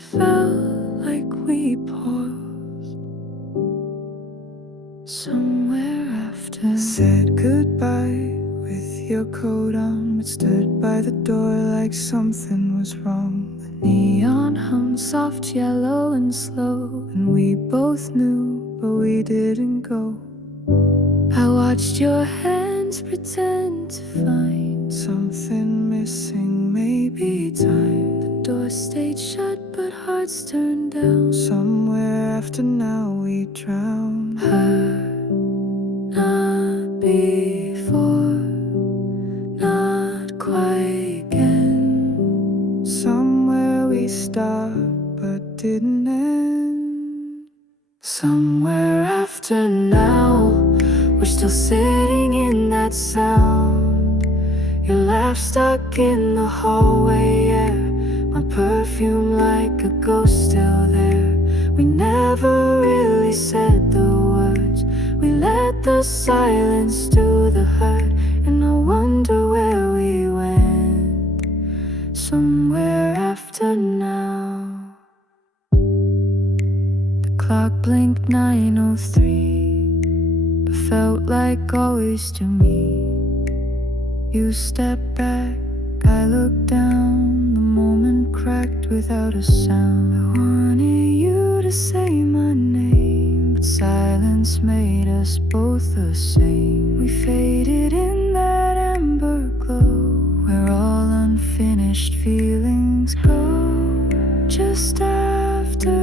it felt like we paused somewhere after. Said goodbye with your coat on, but stood by the door like something was wrong. The neon hummed soft yellow and slow, and we both knew, but we didn't go. I watched your hands pretend to find something missing, maybe time. The door stayed shut, but hearts turned down. Somewhere after now we drown. Hurt, not before, not quite again. Somewhere we stopped, but didn't end. Somewhere after now, we're still sitting in that sound. Your laugh stuck in the hallway air, my perfume like a ghost still there. We never really said the words, we let the silence do the hurt. And I wonder where we went, somewhere after now. The clock blinked 9:03. Felt like always to me. You stepped back, I looked down. The moment cracked without a sound. I wanted you to say my name, but silence made us both the same. We faded in that amber glow, where all unfinished feelings go. Just after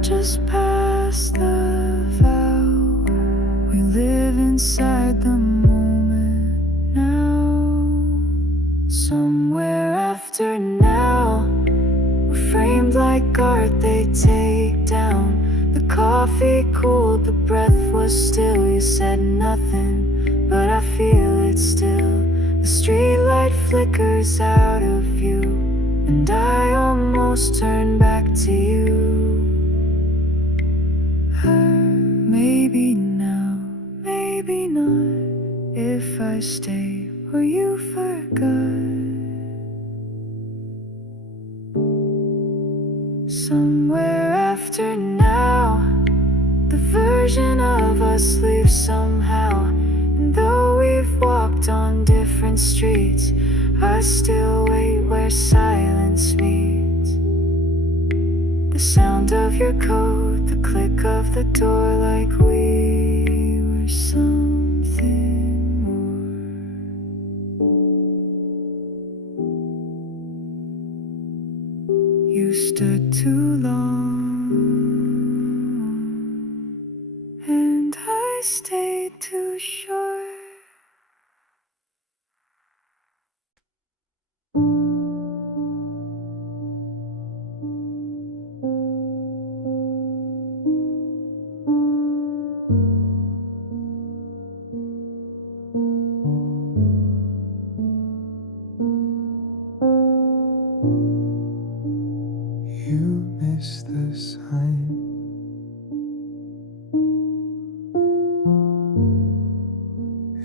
just past the vow. We live inside the moment now. Somewhere after now, we're framed like art they take down. The coffee cooled, the breath was still. You said nothing, but I feel it still. The streetlight flickers out of view, and I almost turn back to you. Maybe now, maybe not. If I stay or you forgot. Somewhere after now, the version of us leaves somehow. And though we've walked on different streets, I still wait where silence meets. The sound of your coat, the click of the door, like we were something more. You stood too long, and I stayed too short. The sign.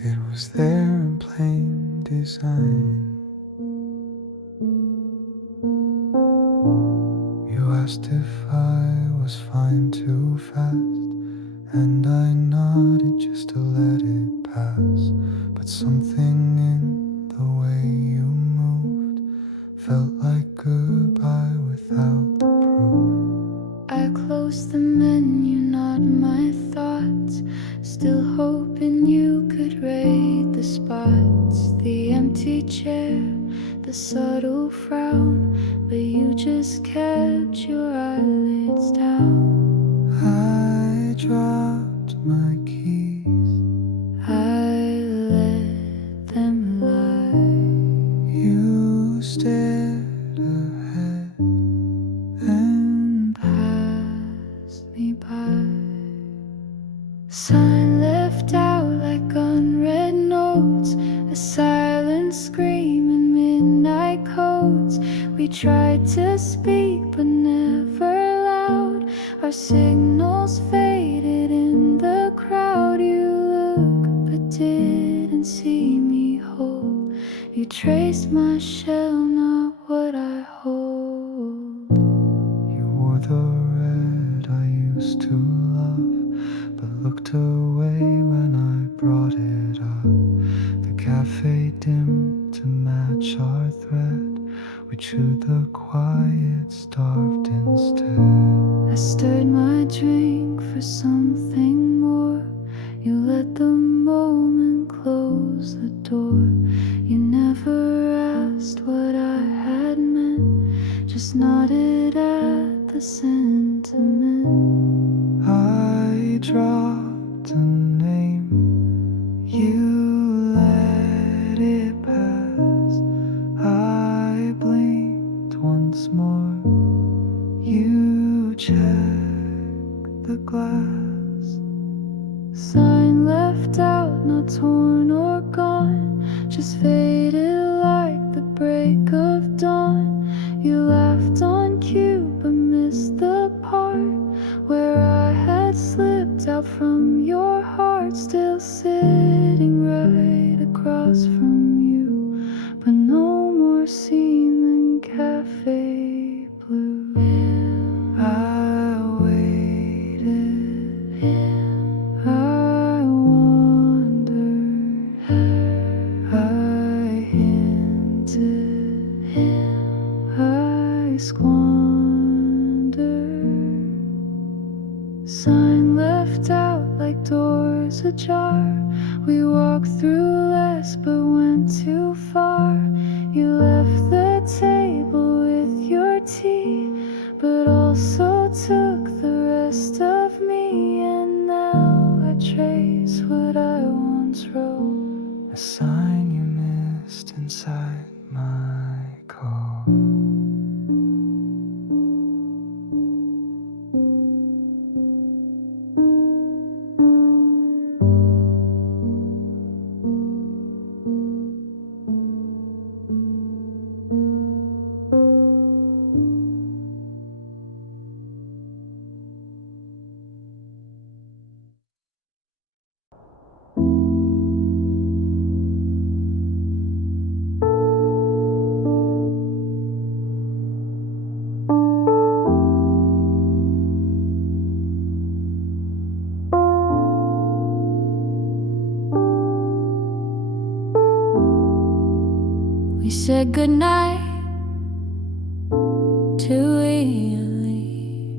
It was there in plain design. You asked if I was fine too fast, and I nodded just to let it pass. But something in the way you moved felt like goodbye without the proof. I closed the menu, not my thoughts, still hoping you could rate the spots. The empty chair, the subtle frown, but you just kept your eyelids down. I dropped my keys, I let them lie. You stared ahead and passed me by. Sign left out like unread notes, a silent scream in midnight codes. We tried to speak but never loud. Our signals faded in the crowd. You looked but didn't see me whole. You traced my shell, not what I hold. fade dim to match our thread. We chewed the quiet, starved instead. I stirred my drink for something more. You let the moment close the door. You never asked what I had meant, just nodded at the sentiment. I dropped a name, you let it pass. I blinked once more, you checked the glass. Sign left out, not torn or gone, just faded like the break of dawn. You laughed on cue but missed the part where I had slipped out from your heart. Still sitting right across from you, but no more seen than cafe blue. I waited, I wondered, I hinted, I squandered. Sign left out like doors ajar. We walked through less but went too far. You left the table with your tea, but also took the rest of me. And now I trace what I once wrote, a sign you missed inside my coat. We said goodnight too early,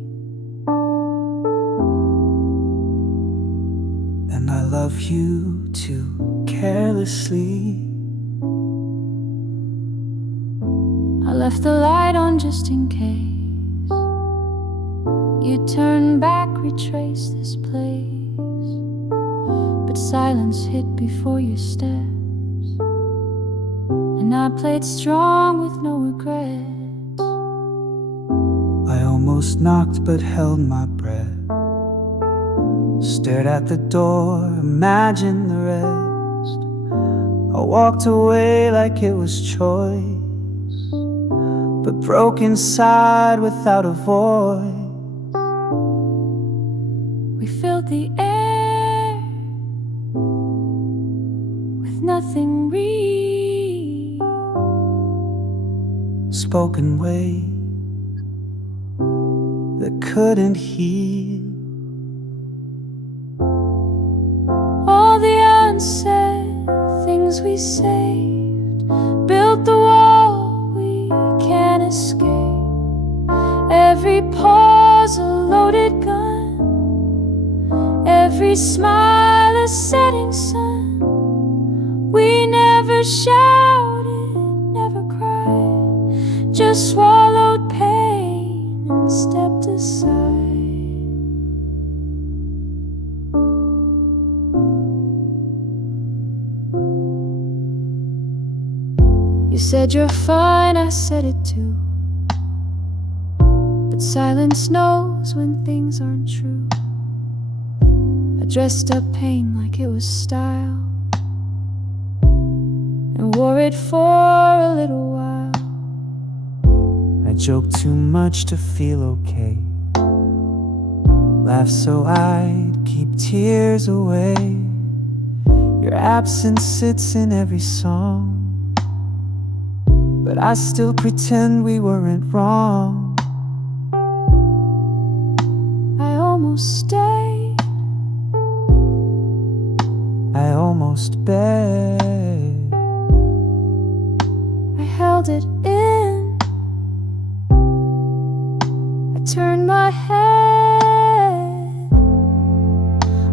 and I love you too carelessly. I left the light on just in case you turn back, retrace this place, but silence hit before your steps. And I played strong with no regrets. I almost knocked but held my breath. Stared at the door, imagined the rest. I walked away like it was choice, but broke inside without a voice. We filled the air with nothing real, spoken ways that couldn't heal. All the unsaid things we saved, built the wall we can't escape. Every pause a loaded gun, every smile a setting sun. We never shouted, never cried, just swallowed pain and stepped aside. You said you're fine, I said it too, but silence knows when things aren't true. I dressed up pain like it was style, and wore it for a little while. I joked too much to feel okay, laughed so I'd keep tears away. Your absence sits in every song, but I still pretend we weren't wrong. I almost stayed, I almost begged, in my head,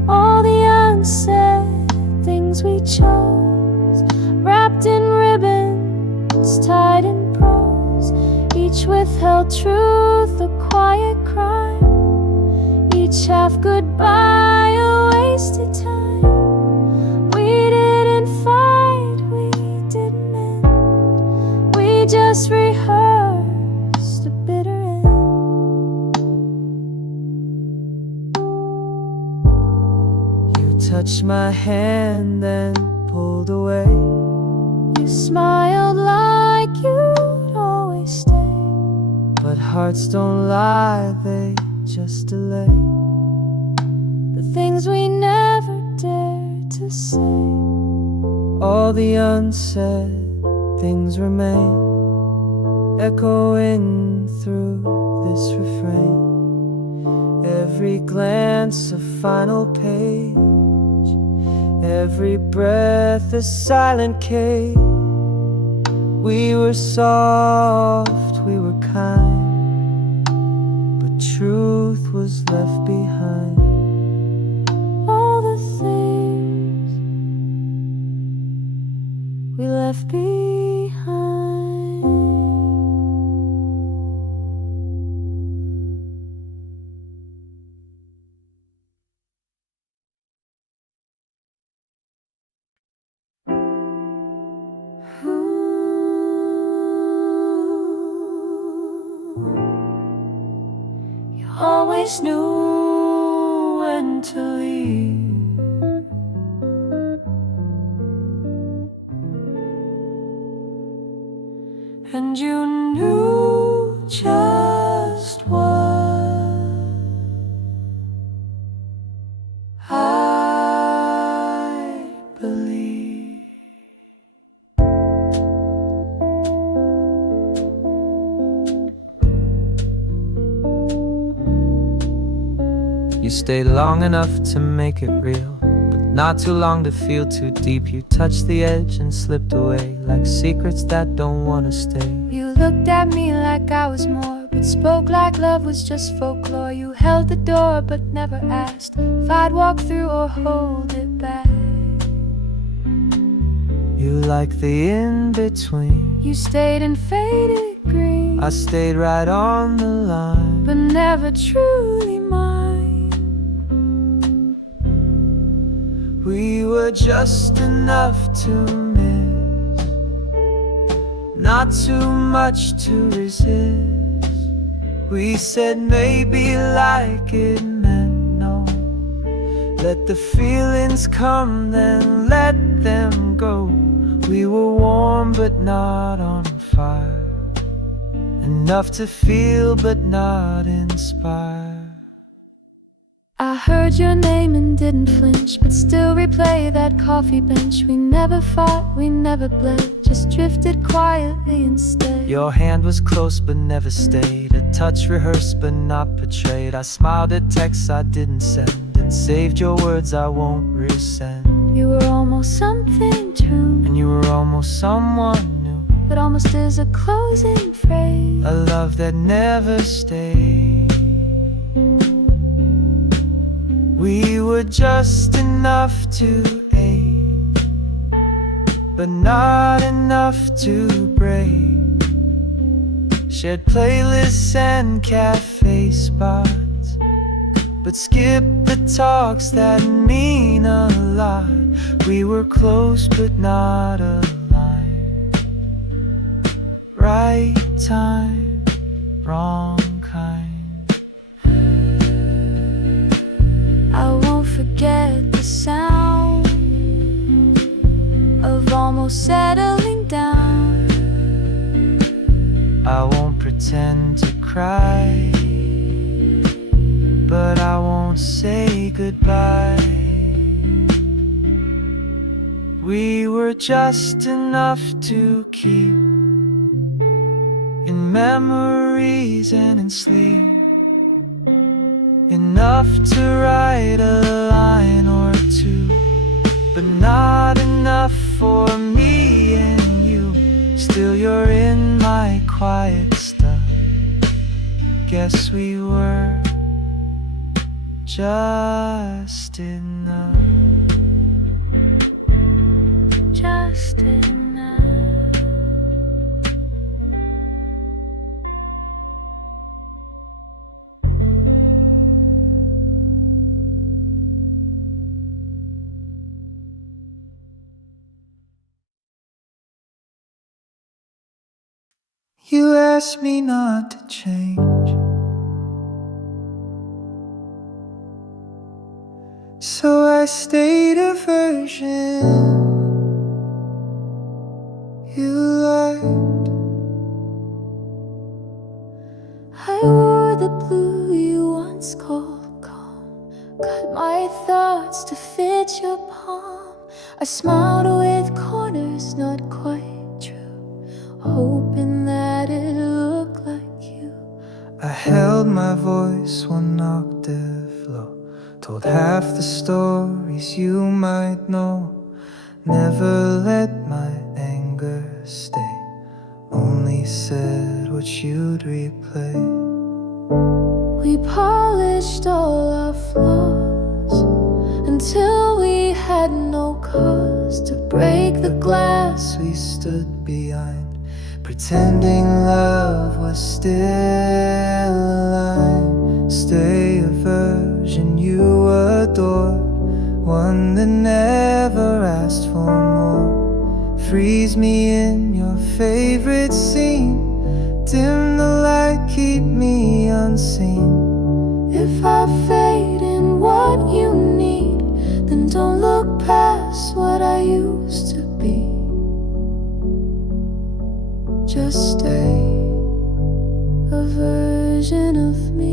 all the unsaid things we chose, wrapped in ribbons, tied in prose, each withheld truth, a quiet crime, each half goodbye, a wasted time. We didn't fight, we didn't end, we just rehearsed a bitter end. You touched my hand and pulled away. You smiled like you'd always stay, but hearts don't lie, they just delay the things we never dared to say. All the unsaid things remain, echoing through this refrain. Every glance a final page, every breath a silent cage. We were soft, we were kind, but truth was left behind. All the things we left behind. You always knew when to leave, and you knew just what I believe. You stayed long enough to make it real, but not too long to feel too deep. You touched the edge and slipped away like secrets that don't wanna stay. You looked at me like I was more, but spoke like love was just folklore. You held the door but never asked if I'd walk through or hold it back. You like the in-between. You stayed in faded green. I stayed right on the line, but never truly mine. We were just enough to miss, not too much to resist. We said maybe like it meant no. Let the feelings come, then let them go. We were warm but not on fire, enough to feel but not inspire. I heard your name and didn't flinch, but still replay that coffee bench. We never fought, we never bled, just drifted quietly instead. Your hand was close but never stayed, a touch rehearsed but not portrayed. I smiled at texts I didn't send, and saved your words I won't resend. You were almost something true, and you were almost someone new, but almost is a closing phrase, a love that never stayed. We were just enough to ache, but not enough to break. Shared playlists and cafe spots, but skipped the talks that mean a lot. We were close but not aligned. Right time, wrong kind. I won't forget the sound of almost settling down. I won't pretend to cry, but I won't say goodbye. We were just enough to keep in memories and in sleep, enough to write a line or two, but not enough for me and you. Still you're in my quiet stuff, guess we were just enough. Just enough. You asked me not to change, so I stayed a virgin you liked. I wore the blue you once called calm, cut my thoughts to fit your palm. I smiled with corners not quite true, hoping that it looked like you. I held my voice one octave low, told half the stories you might know. Never let my anger stay, only said what you'd replay. We polished all our flaws until we had no cause to break the glass we stood behind, pretending love was still alive. Stay a virgin you adored, one that never asked for more. Freeze me in your favorite scene, dim the light, keep me unseen. If I fade in what you need, then don't look past what I used to be. Just stay a version of me.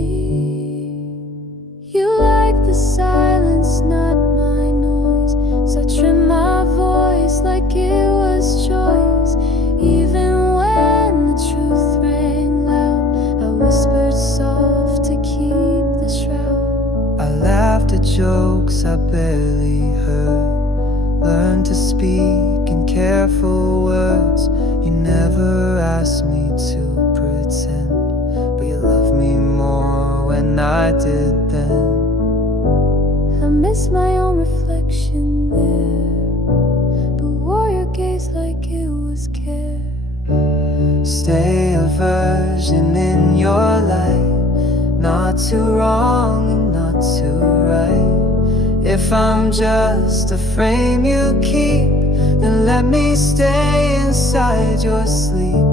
You like the silence, not my noise, so trim my voice like it was choice. Even when the truth rang loud, I whispered soft to keep the shroud. I laughed at jokes I barely heard, learned to speak in careful words. You never asked me to pretend, but you loved me more when I did then. I miss my own reflection there, but wore your gaze like it was care. Stay a virgin in your life, not too wrong and not too right. If I'm just a frame you keep, then let me stay inside your sleep.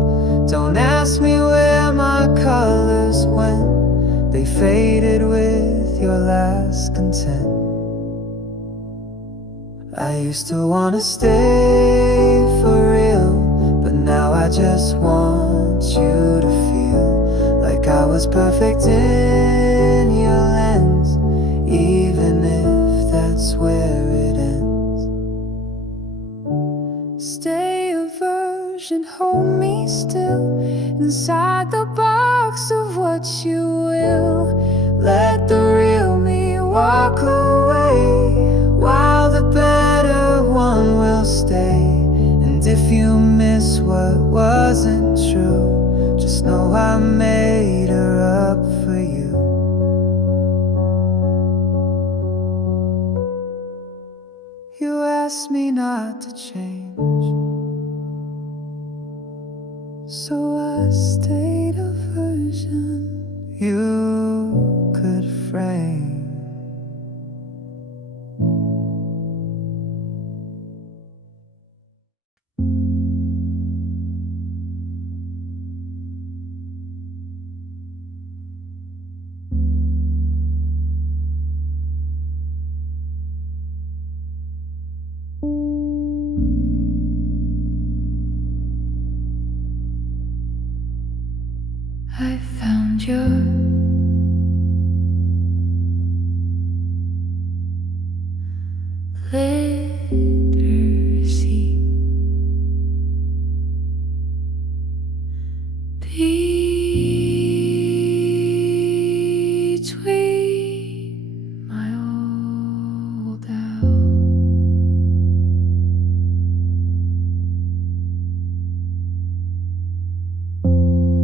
Don't ask me where my colors went, they faded with your last content. I used to wanna stay for real, but now I just want you to feel like I was perfect in your lens, even if that's where it ends. Stay a virgin, hold me still inside the box of what you will. Let the real me walk away, while the better one will stay. And if you miss what wasn't true, just know I made her up for you. You asked me not to change, so I stayed a version you could frame. I found your literacy between my old doubt.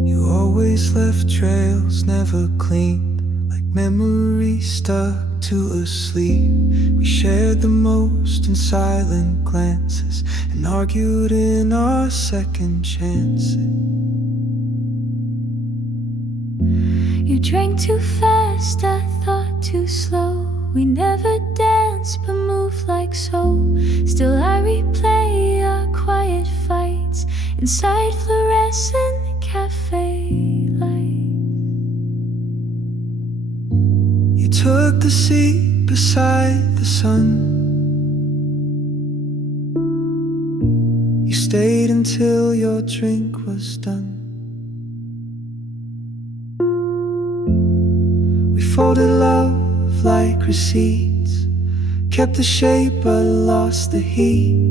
You always always left trails, never cleaned, like memories stuck to a sleeve. We shared the most in silent glances and argued in our second chances. You drank too fast, I thought too slow. We never danced but moved like so. Still I replay our quiet fights inside fluorescent cafe lights. You took the seat beside the sun. You stayed until your drink was done. We folded love like receipts, kept the shape but lost the heat.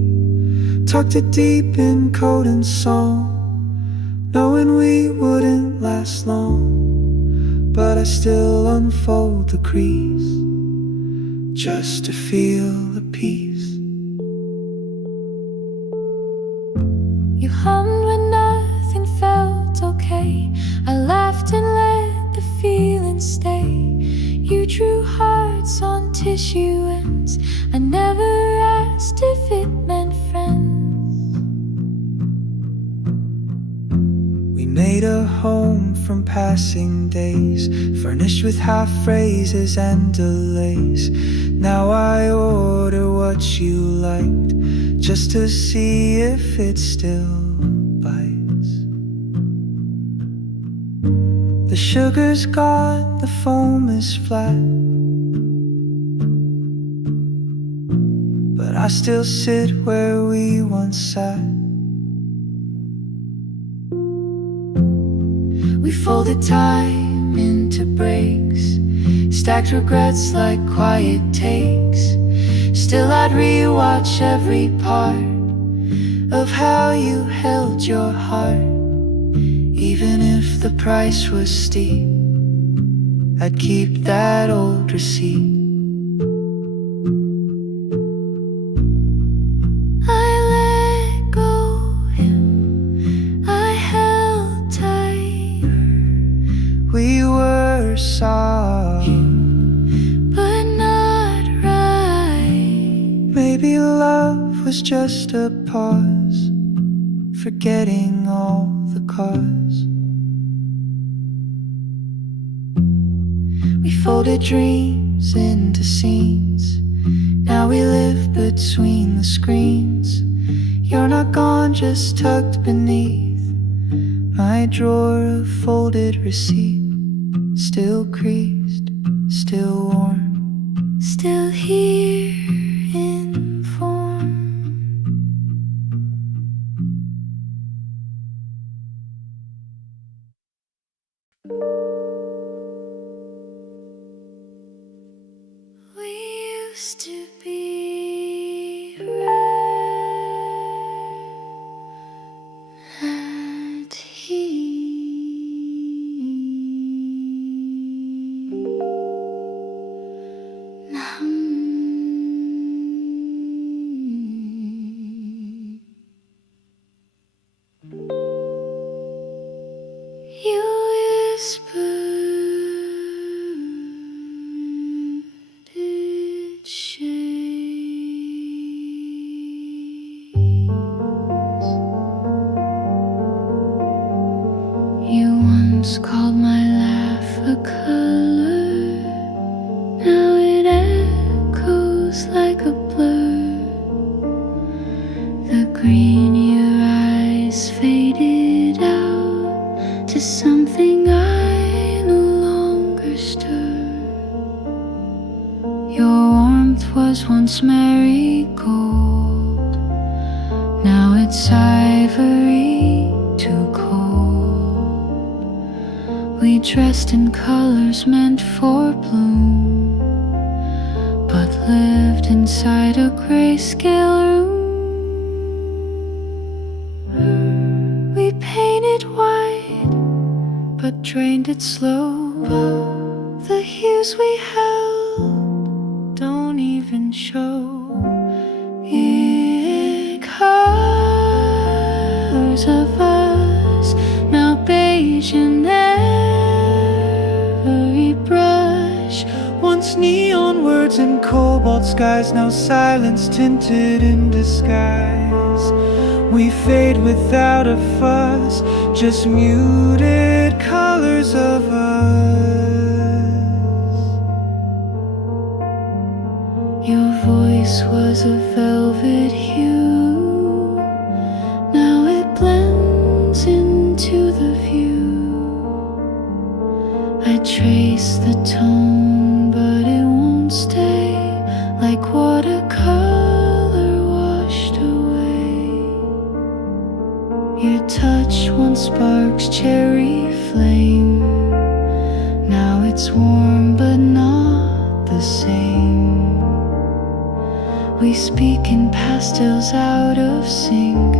Tucked it deep in code and song, knowing we wouldn't last long. But I still unfold the crease, just to feel the peace. You hummed when nothing felt okay. I laughed and let the feeling stay. You drew hearts on tissue ends. I never asked if it meant friends. We made a home from passing days, furnished with half phrases and delays. Now I order what you liked, just to see if it still bites. The sugar's gone, the foam is flat, but I still sit where we once sat. We folded time into breaks, stacked regrets like quiet takes. Still I'd rewatch every part of how you held your heart. Even if the price was steep, I'd keep that old receipt. I let go him, I held tight. We were soft, but not right. maybe love was just a pause, forgetting all the cause. We folded dreams into scenes. Now we live between the screens. You're not gone, just tucked beneath my drawer of folded receipts. Still creased, still warm, Still here in form. We used to be right here. Now you whispered it shades. You once called my laugh a color. Now it echoes like a blur. The green in your eyes faded out to something I no longer stir. Your warmth was once marigold, now it's ivory, too cold. We dressed in colors meant for bloom, but lived inside a grayscale room. We painted white, but drained it slow. The hues we held don't even show. Colors of us, now beige and in cobalt skies, now silence tinted in disguise. We fade without a fuss, just muted colors of us. Your voice was a velvet hue, now it blends into the view. I trace the tone, but it won't stay, like watercolor washed away. Your touch once sparks cherry flame, now it's warm but not the same. We speak in pastels out of sync,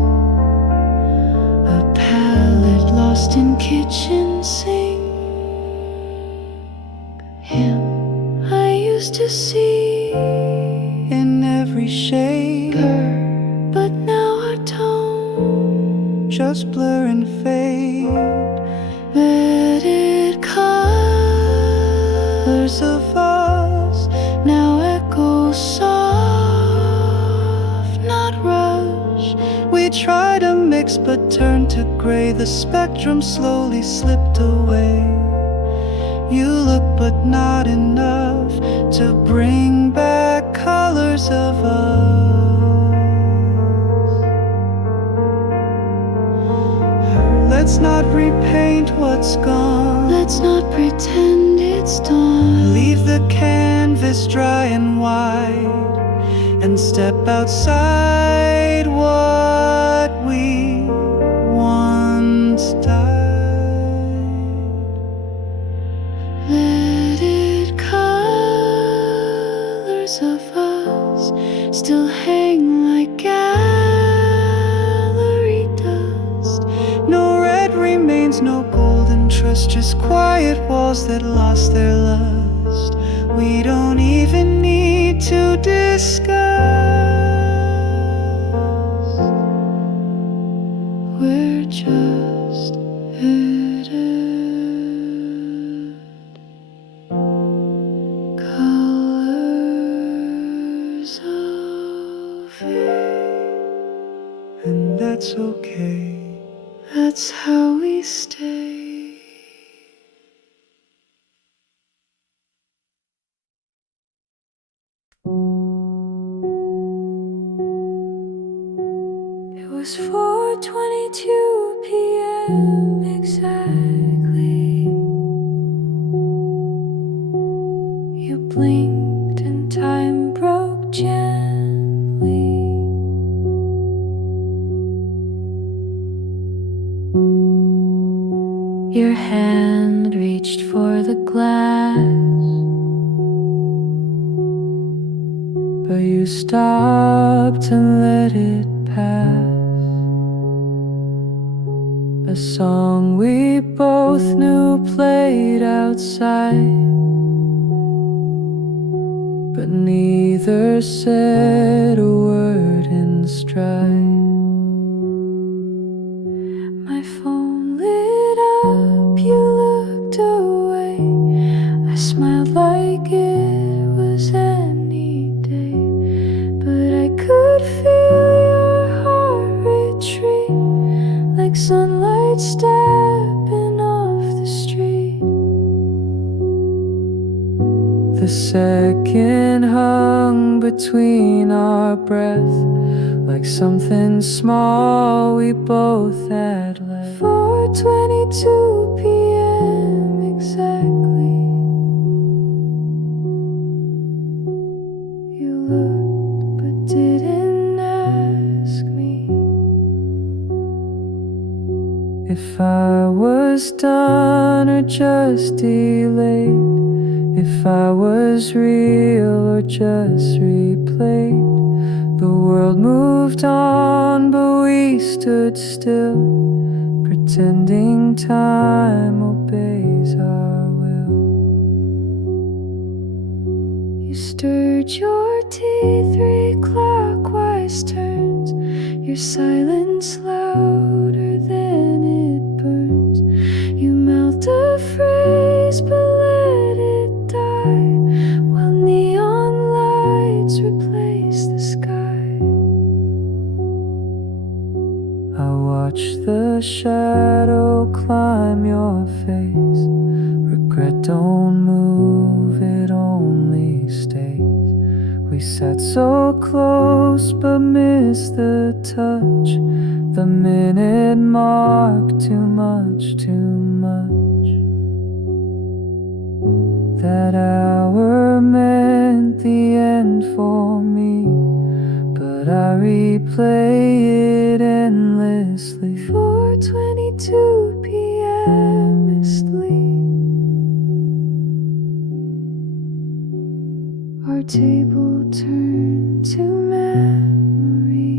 a palette lost in kitchen sink. Him I used to see in every shade, her, but now our tone just blur and fade. Vetted colors Of us, now echo soft, not rush. we try to mix but turn to gray. The spectrum slowly slipped away. You look but not enough to bring back colors of us. Let's not repaint what's gone, Let's not pretend it's done. leave the canvas dry and wide, and step outside what we once died. Vetted colors of us still hang like gallery dust. No red remains, no golden trust, just quiet walls that lost their lust. We don't even need to discuss. We're just vetted colors of it. And that's okay. That's how we stay. It was 4:22 p.m. exactly. You blinked and time broke gently. Your hand reached for the glass, But you stopped and let it pass. A song we both knew played outside, but neither said a word in stride. my phone lit up, you looked away. I smiled like it was any day, but I could feel your heart retreat, like sunlight stepping off the street. The second hung between our breath, like something small we both had left. 4:22 p.m. exactly. You looked but didn't ask me If I was done or just delayed, if I was real or just replayed. The world moved on, but we stood still, pretending time obeys our will. You stirred your tea 3 clockwise turns, your silence louder than it burns. You melt a phrase but let it die, while neon watch the shadow climb your face. Regret don't move, it only stays. We sat so close but missed the touch. The minute mark, too much, too much. That hour meant the end for me, but I replay it endlessly. 4:22 p.m. asleep. Our table turned to memory.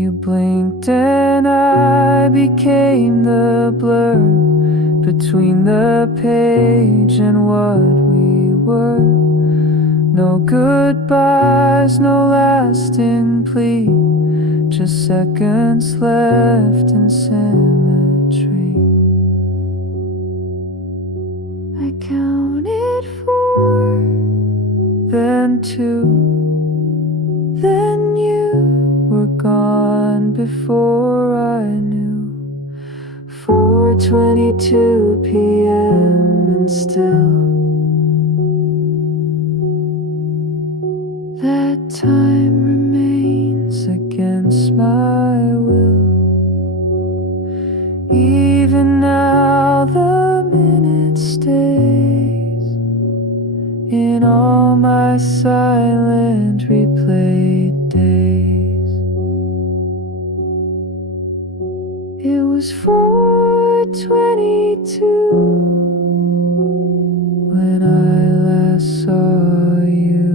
You blinked and I became the blur between the page and what we were. No goodbyes, no lasting plea, just seconds left in symmetry. I counted 4, then 2, then you were gone before I knew. 4:22 p.m. and still that time remains against my will. Even now the minute stays in all my silent replayed days. It was 4:22 when I last saw you.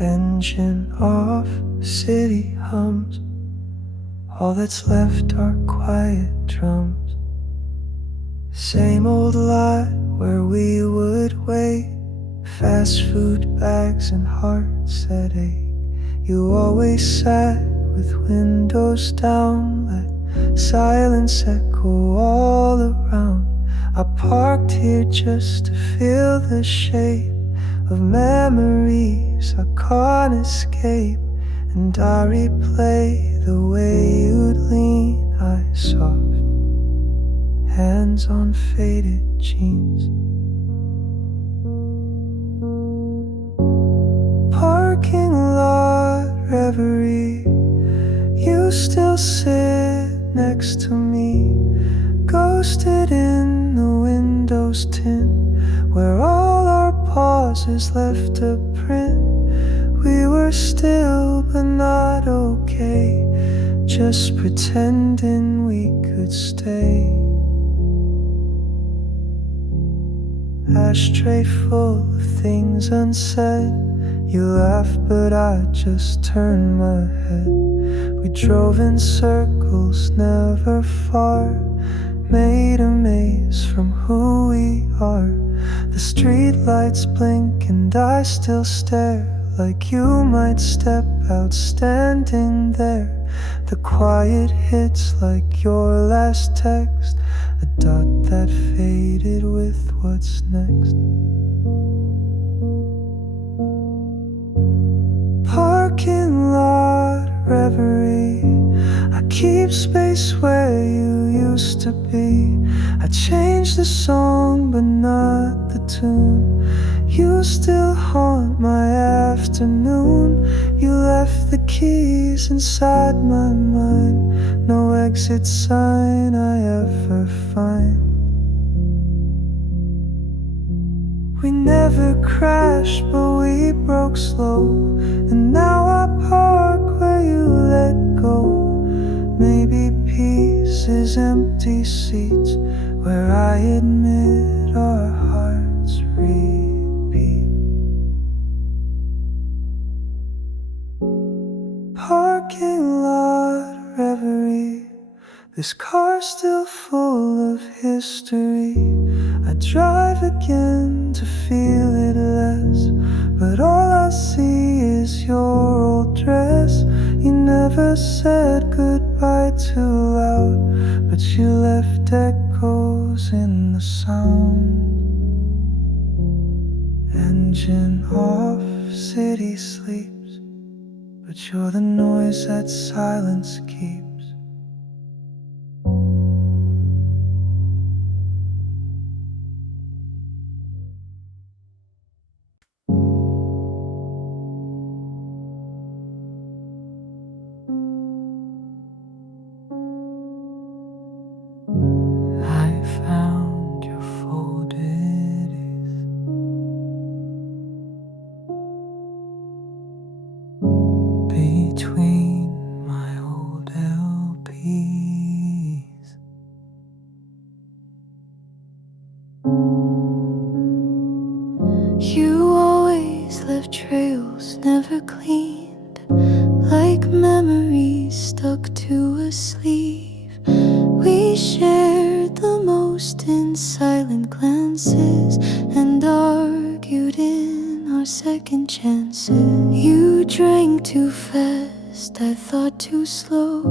Engine off, city hums. All that's left are quiet drums. Same old lot where we would wait. Fast food bags and hearts that ache. You always sat with windows down, let silence echo all around. I parked here just to feel the shape of memories I can't escape. And I replay the way you'd lean, eyes soft, hands on faded jeans. Parking lot reverie, you still sit next to me, ghosted in the window's tint, where all our pauses left a print. We were still but not okay, just pretending we could stay. Ashtray full of things unsaid. You laughed but I just turned my head. We drove in circles, never far, made a maze from who we are. The street lights blink and I still stare, like you might step out standing there. The quiet hits like your last text, a dot that faded with what's next. Parking lot reverie, I keep space where you used to be. I changed the song but not the tune. You still haunt my afternoon. You left the keys inside my mind, no exit sign I ever find. We never crashed but we broke slow, and now I park where you let go. Maybe peace is empty seats where I admit our hearts repeat. Parking lot reverie, This car's still full of history. I drive again to feel it less, but all I see is your old dress. You never said goodbye too loud, but you left echoes in the sound. Engine off, city sleeps, but you're the noise that silence keeps. I found your folded is between my old LPs. You always left trails never cleaned, like memories stuck to a sleeve. We shared the most in silent glances and argued in our second chances. You drank too fast, I thought too slow.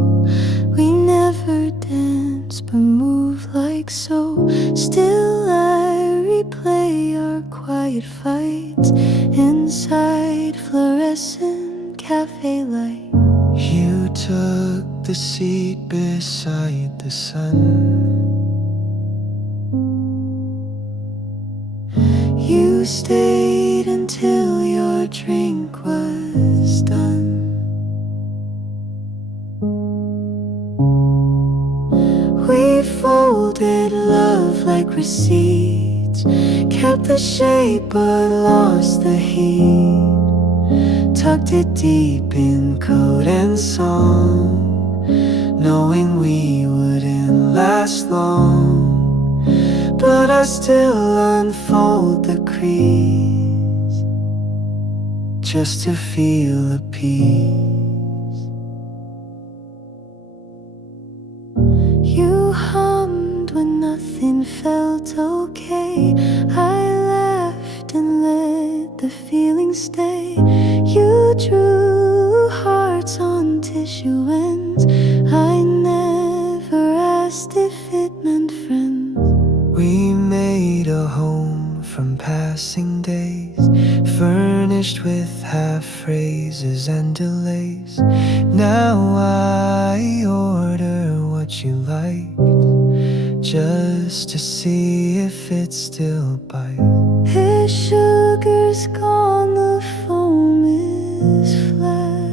We never danced but moved like so. Still I replay our quiet fights inside fluorescent cafe light. You took the seat beside the sun. You stayed until your drink was done. We folded love like receipts, kept the shape but lost the heat. Tucked it deep in coat and song, knowing we wouldn't last long. But I still unfold the crease, just to feel a piece. You hummed when nothing felt okay. I laughed and let the feeling stay. You drew hearts on tissue ends. I never asked if it meant friends. We made a home from passing days, furnished with half phrases and delays. Now I order what you liked, just to see if it still bites. His sugar's gone, the foam is flat,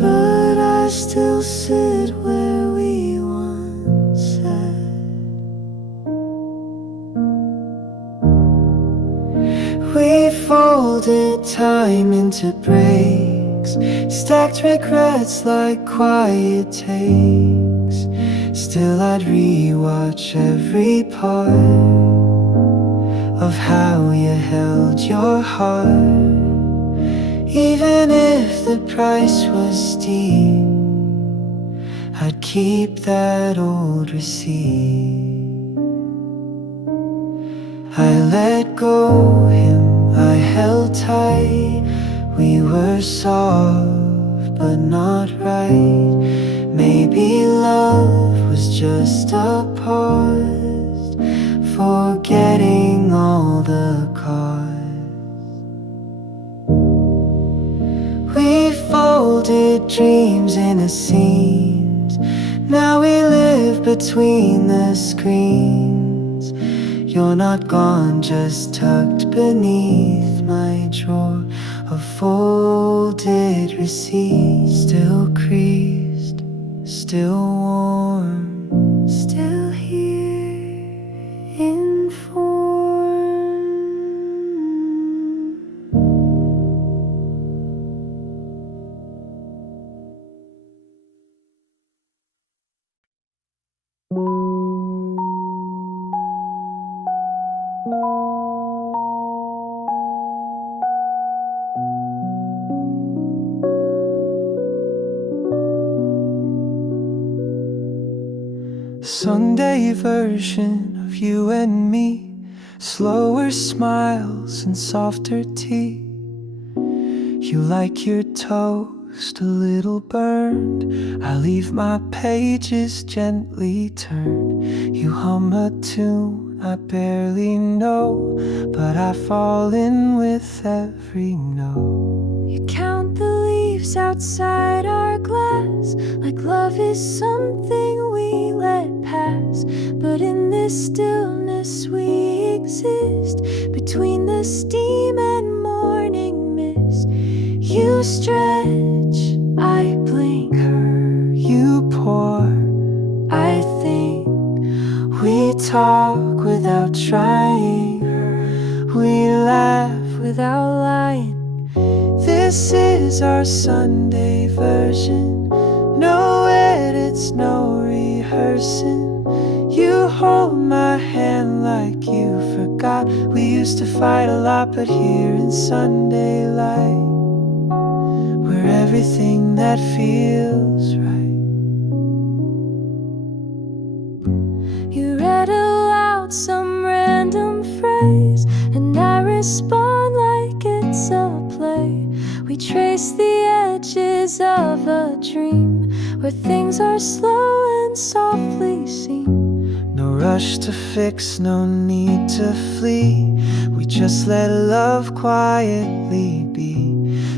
but I still sit where we once sat. We folded time into breaks, stacked regrets like quiet takes. Still I'd rewatch every part of how you held your heart. Even if the price was steep, I'd keep that old receipt. I let go him, I held tight. We were soft but not right. Maybe love was just a pause, forgetting all the cause. We folded dreams into scenes. Now we live between the screens. You're not gone, just tucked beneath my drawer of folded receipts. Still creased, still warm, still here in form. Sunday version of you and me, slower smiles and softer tea. You like your toast a little burned, I leave my pages gently turned. You hum a tune I barely know, but I fall in with every note. You count the leaves outside our glass, like love is something we let pass. But in this stillness we exist, between the steam and morning mist. You stretch, I blink, You pour, I think. we talk without trying, we laugh Without lying, This is our Sunday version. No edits, no rehearsing. You hold my hand like you forgot. We used to fight a lot, but here in Sunday light, we're everything that feels right. you read aloud some random phrase, and I respond like it's a play. We trace the edges of a dream, where things are slow and softly seen. No rush to fix, no need to flee. We just let love quietly be.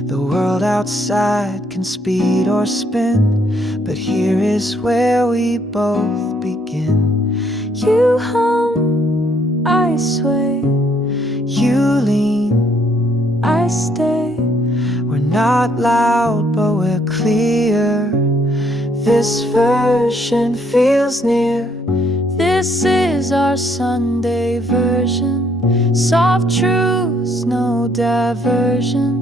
The world outside can speed or spin, but here is where we both begin. You hum, I sway, You lean, I stay. we're not loud, but we're clear. This version feels near. This is our Sunday version. Soft truths, no diversion.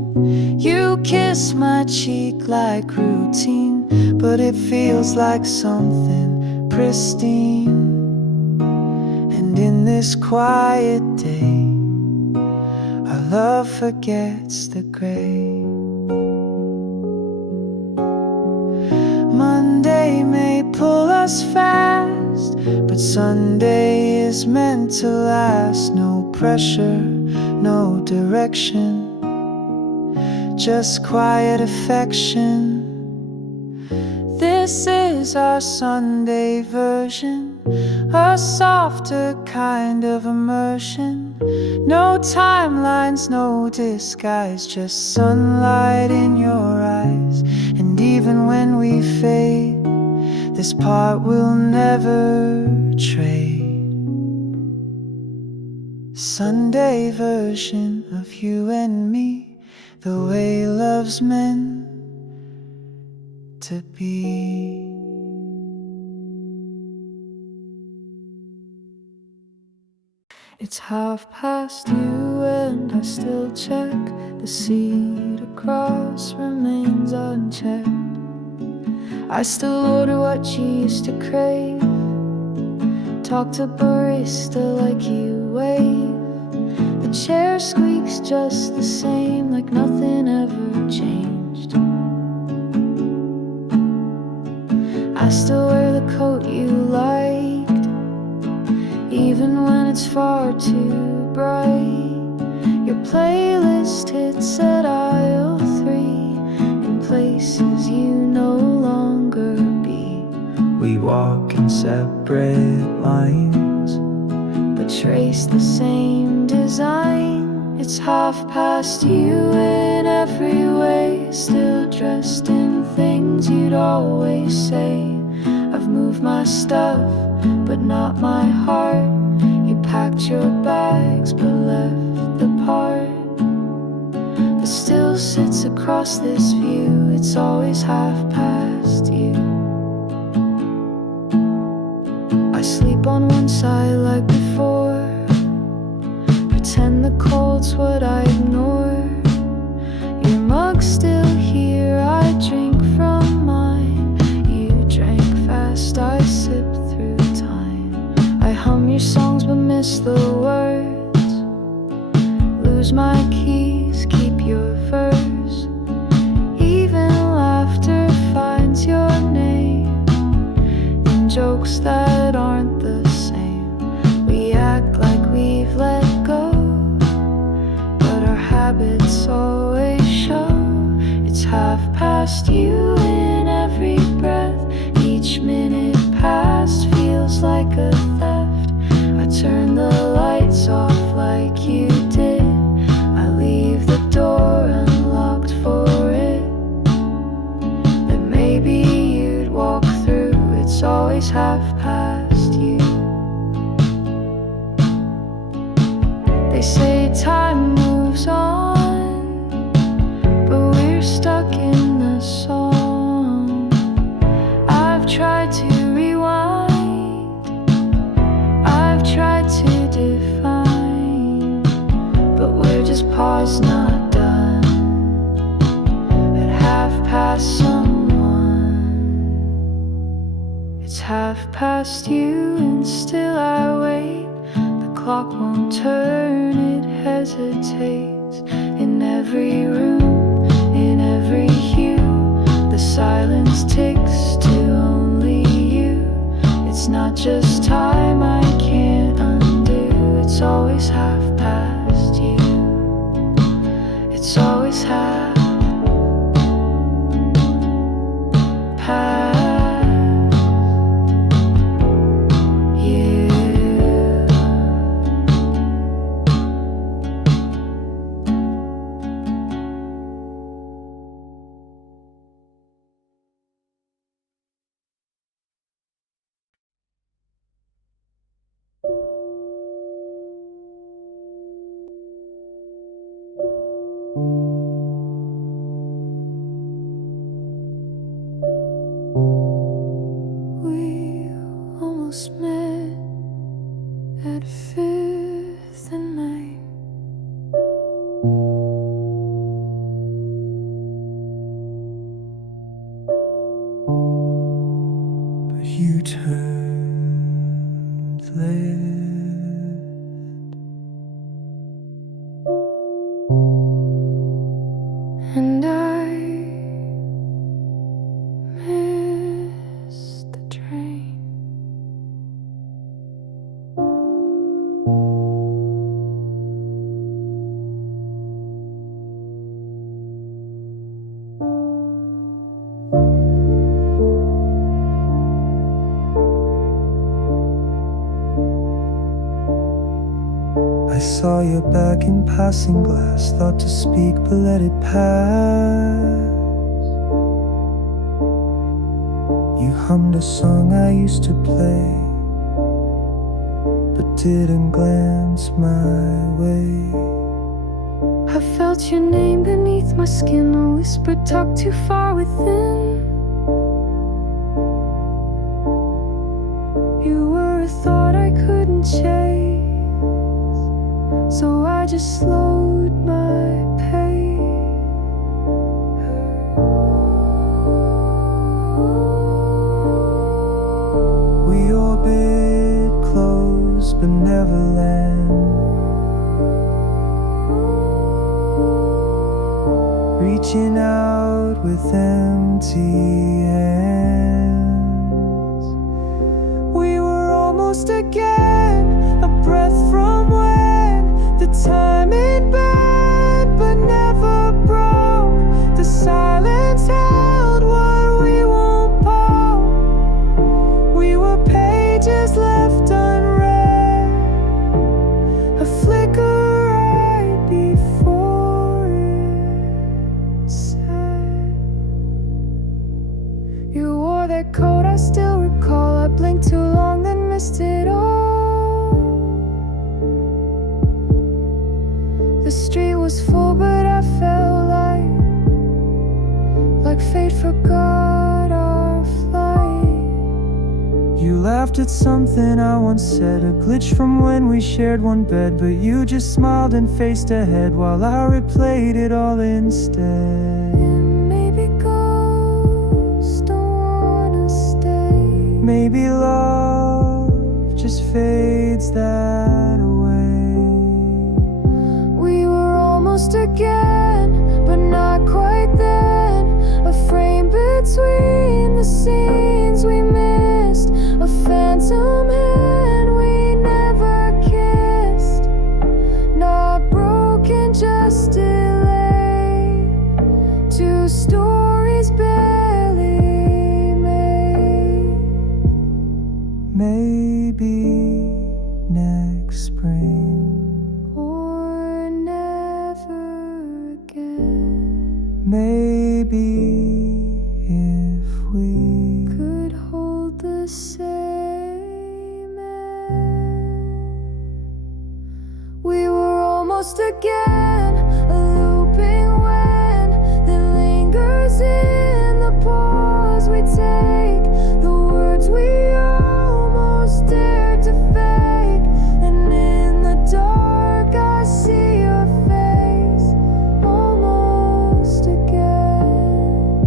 You kiss my cheek like routine, but it feels like something pristine. And in this quiet day, our love forgets the gray. Monday may pull us fast, but Sunday is meant to last. No pressure, no direction, just quiet affection. This is our Sunday version, a softer kind of immersion. No timelines, no disguise, just sunlight in your eyes. And even when we fade, this part we'll never trade. Sunday version of you and me, the way love's meant to be. It's 2:30 and I still check. The seat across remains unchecked. I still order what you used to crave. Talk to barista like you wave. The chair squeaks just the same, like nothing ever changed. I still wear the coat you liked, even when it's far too bright. Your playlist hits at aisle 3 in places you no longer be. We walk in separate lines, but trace the same design. It's 2:30 in every way, still dressed in things you'd always say. I've moved my stuff, but not my heart. You packed your bags, but left the part that still sits across this view. It's always 2:30 you. I sleep on one side like before, pretend the cold's what I ignore. Your mug's still here, I drink from mine. You drank fast, I sip through time. I hum your songs but miss the words, lose my keys, keep your verse. Even laughter finds your name in jokes that aren't the same. We act like we've let go, but our habits always show. It's 1:30 in every breath. Each minute past feels like a theft. I turn the lights off like you did. I leave the door unlocked for it, that maybe you'd walk through. It's always 1:30. They say time moves on, but we're stuck in the song. I've tried to rewind, I've tried to define, but we're just paused, not done. At 1:30 it's 1:30 and still I wait. The clock won't turn, it hesitates. In every room, in every hue, the silence ticks to only you. It's not just time I can't undo. It's always 1:30. It's always 1:30. We almost met at 5th and 9th. But you turned left, and I missed the train. I saw your back in passing glass, thought to speak but let it pass. You hummed a song I used to play, but didn't glance my way. I felt your name beneath my skin, a whisper tucked too far within. You were a thought I couldn't chase, so I just slowed my pace. We orbit close but never land, reaching out with empty hands. We were almost again, a breath from when the timing bent but never broke. The silence held what we won't poke. We were pages left unread, a flicker right before it set. You wore that coat I still recall. I blinked too long, then missed it all. The street was full, but I felt like fate forgot our flight. You laughed at something I once said, a glitch from when we shared one bed, but you just smiled and faced ahead while I replayed it all instead. And maybe ghosts don't wanna stay. Maybe love just fades that away. We were almost again, but not quite then. A frame between the scenes we missed, a maybe next spring, or never again. maybe if we could hold the same end. We were almost again, a looping wind that lingers in the pause we take, the words we almost dared to fake, and in the dark I see your face almost again,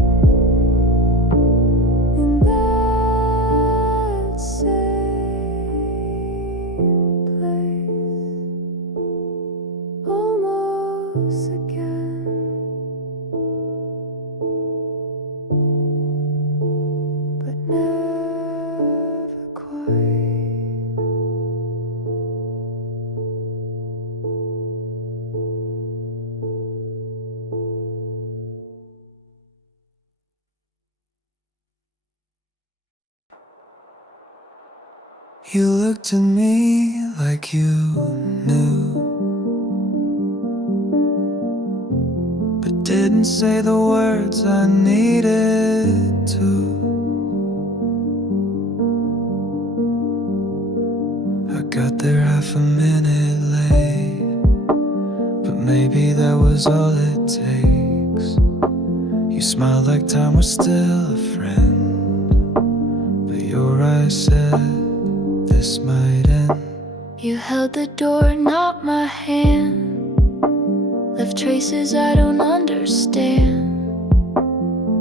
in that same place, almost again, but never quite. you looked at me like you knew, but didn't say the words I needed to. I got there half a minute late, but maybe that was all it takes. You smiled like time was still a friend, but your eyes said this might end. You held the door, not my hand, left traces I don't understand.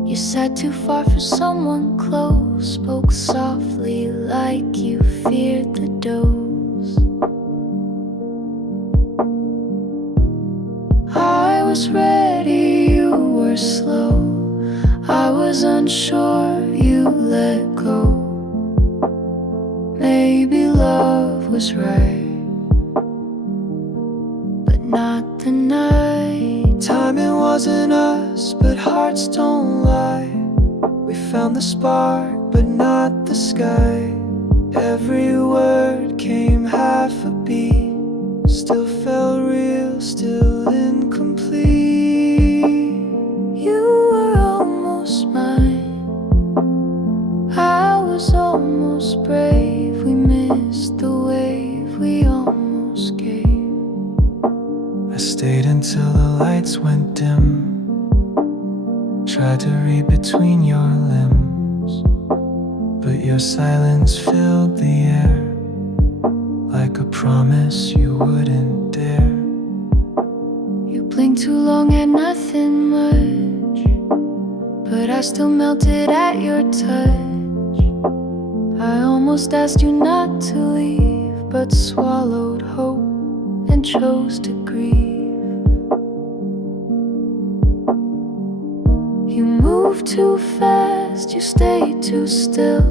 You sat too far for someone close, spoke softly like you feared the dose. I was ready, you were slow, I was unsure, you let go. Maybe love was right, but not the night. Timing wasn't us, but hearts don't lie. We found the spark, but not the sky. Every word came half a beat, still felt real, still incomplete. You were almost mine, I was almost brave. We missed the wave, we almost gave. I stayed until the lights went dim, tried to read between your limbs, but your silence filled the air like a promise you wouldn't dare. You blinked too long, had nothing much, but I still melted at your touch. I almost asked you not to leave, but swallowed hope and chose to grieve. You moved too fast, you stayed too still,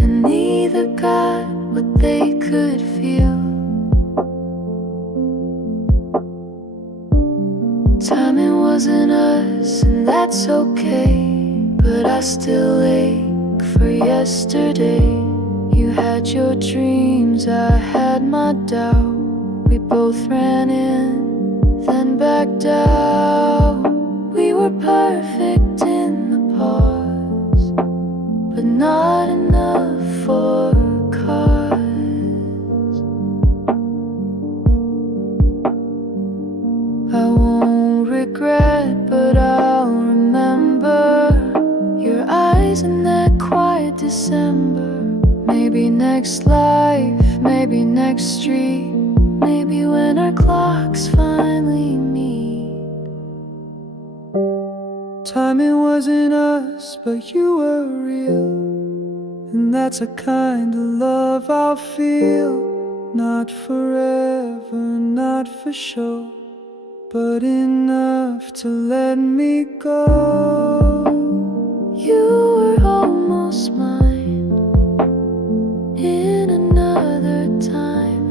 and neither got what they could feel. Timing wasn't us, and that's okay, but I still ache for yesterday. You had your dreams, I had my doubt. We both ran in, then backed out. We were perfect in the pause, but not enough for a cause. I won't regret, but I'll remember your eyes in that quiet December. Maybe next life, maybe next street, maybe when our clocks finally meet. Timing wasn't us, but you were real, and that's a kind of love I'll feel. Not forever, not for sure, but enough to let me go. You were almost mine in another time.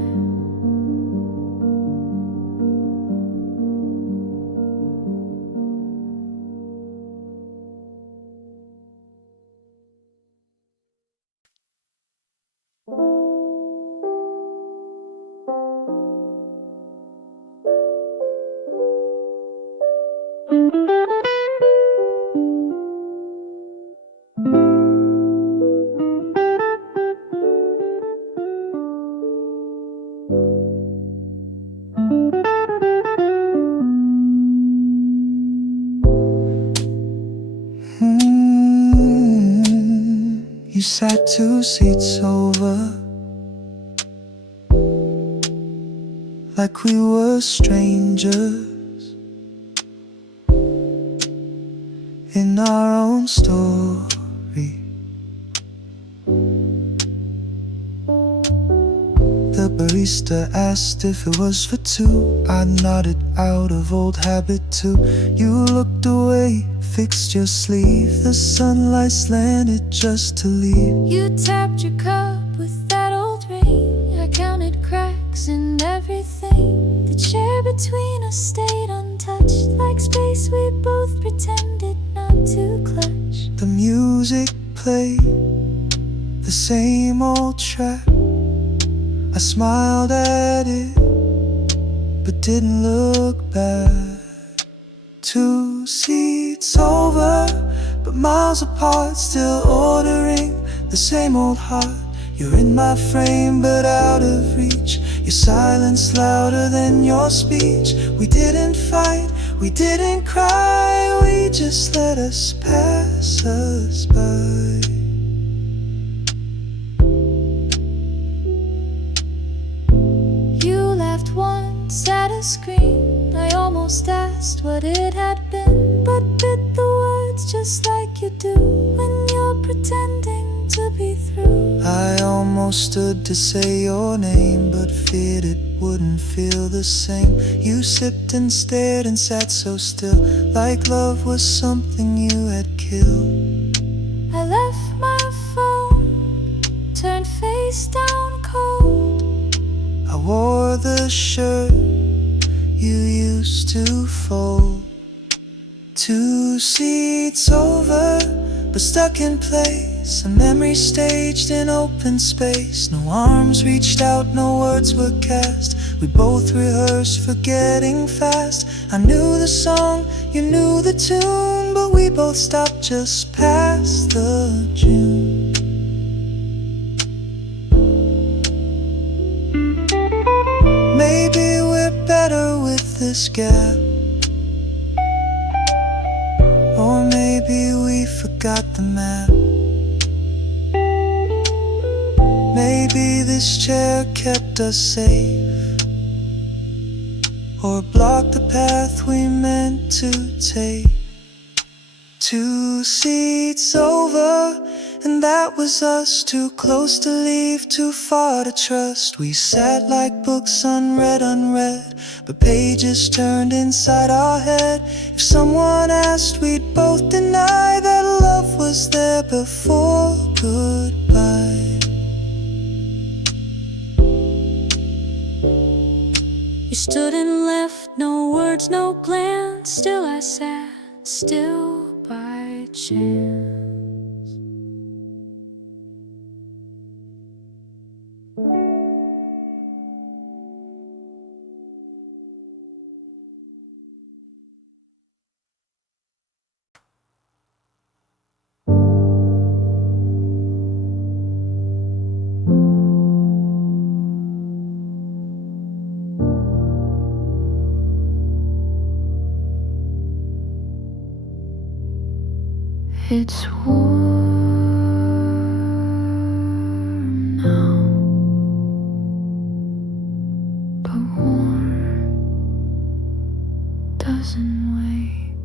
You sat 2 seats over, like we were strangers in our own story. The barista asked if it was for 2. I nodded out of old habit too. You looked away, fixed your sleeve. The sunlight slanted just to leave. You tapped your cup with that old ring. I counted cracks in everything. The chair between us stayed untouched, like space we both pretended not to clutch. The music played, the same old track. I smiled at it, but didn't look back. 2 seats over, but miles apart, still ordering the same old heart. You're in my frame, but out of reach. Your silence louder than your speech. We didn't fight, we didn't cry, we just let us pass us by. Once at a screen, I almost asked what it had been, but bit the words just like you do when you're pretending to be through. I almost stood to say your name, but feared it wouldn't feel the same. You sipped and stared and sat so still, like love was something you had killed. I left my phone, turned face down cold. I wore the shirt you used to fold. 2 seats over, but stuck in place. A memory staged in open space. No arms reached out, no words were cast. We both rehearsed, forgetting fast. I knew the song, you knew the tune, but we both stopped just past the June. Maybe we're better with this gap, or maybe we forgot the map. Maybe this chair kept us safe, or blocked the path we meant to take. 2 seats over, and that was us. Too close to leave, too far to trust. We sat like books unread, but pages turned inside our head. If someone asked, we'd both deny that love was there before goodbye. You stood and left, no words, no glance. Still I sat, still by chance. It's warm now, but warm doesn't wait.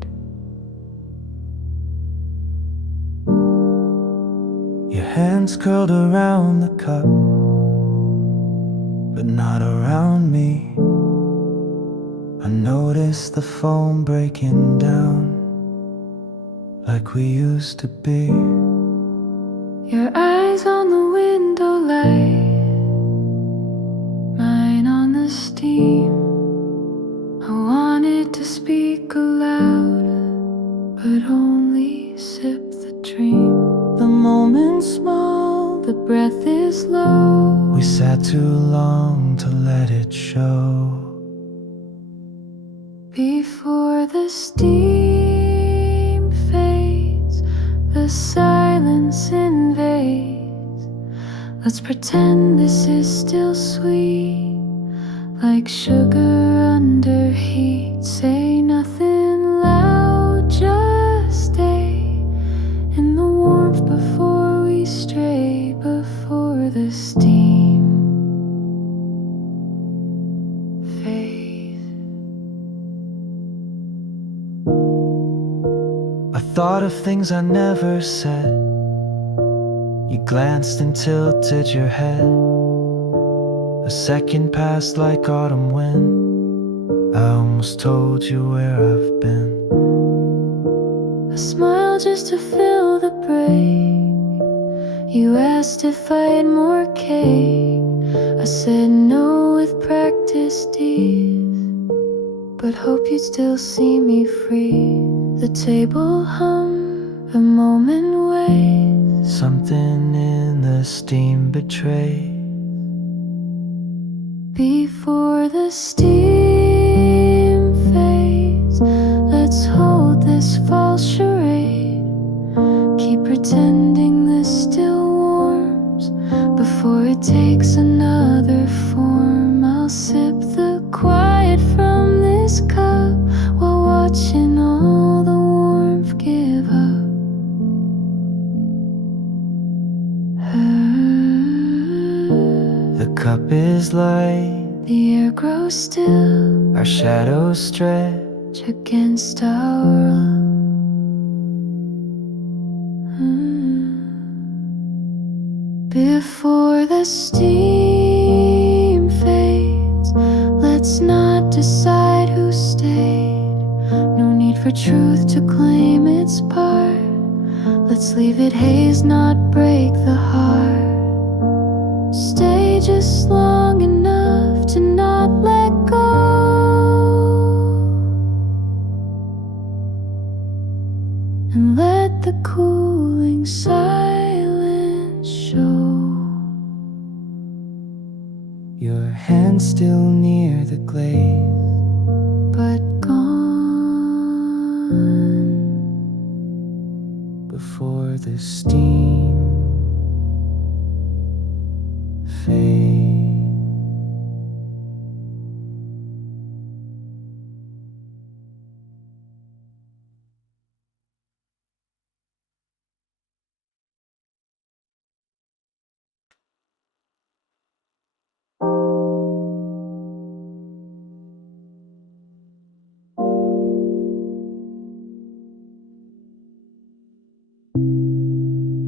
Your hands curled around the cup, but not around me. I noticed the foam breaking down, like we used to be. Your eyes on the window light, mine on the steam. I wanted to speak aloud, but only sip the dream. The moment's small, the breath is low. We sat too long to let it show. Before the steam fades, the silence invades. Let's pretend this is still sweet, like sugar under heat. Say nothing loud, just stay in the warmth before we stray. the steam fades. I thought of things I never said. You glanced and tilted your head. A second passed like autumn wind. I almost told you where I've been. I smiled just to fill the break. You asked if I had more cake. I said no with practice teeth, but hope you'd still see me free. The table hum, the moment waits. Something in the steam betrays. Before the steam fades, let's hold this false charade. Keep pretending this still warms before it takes another form. I'll sip the quiet from this cup while watching all the warmth give up. The cup is light, The air grows still, our shadows stretch against our love. Before the steam fades, let's not decide who stayed. No need for truth to claim its part. Let's leave it haze, not break the heart. Stay just long enough to not let go, and let the cooling silence show. your hand still near the glaze. But gone Before the steam fades.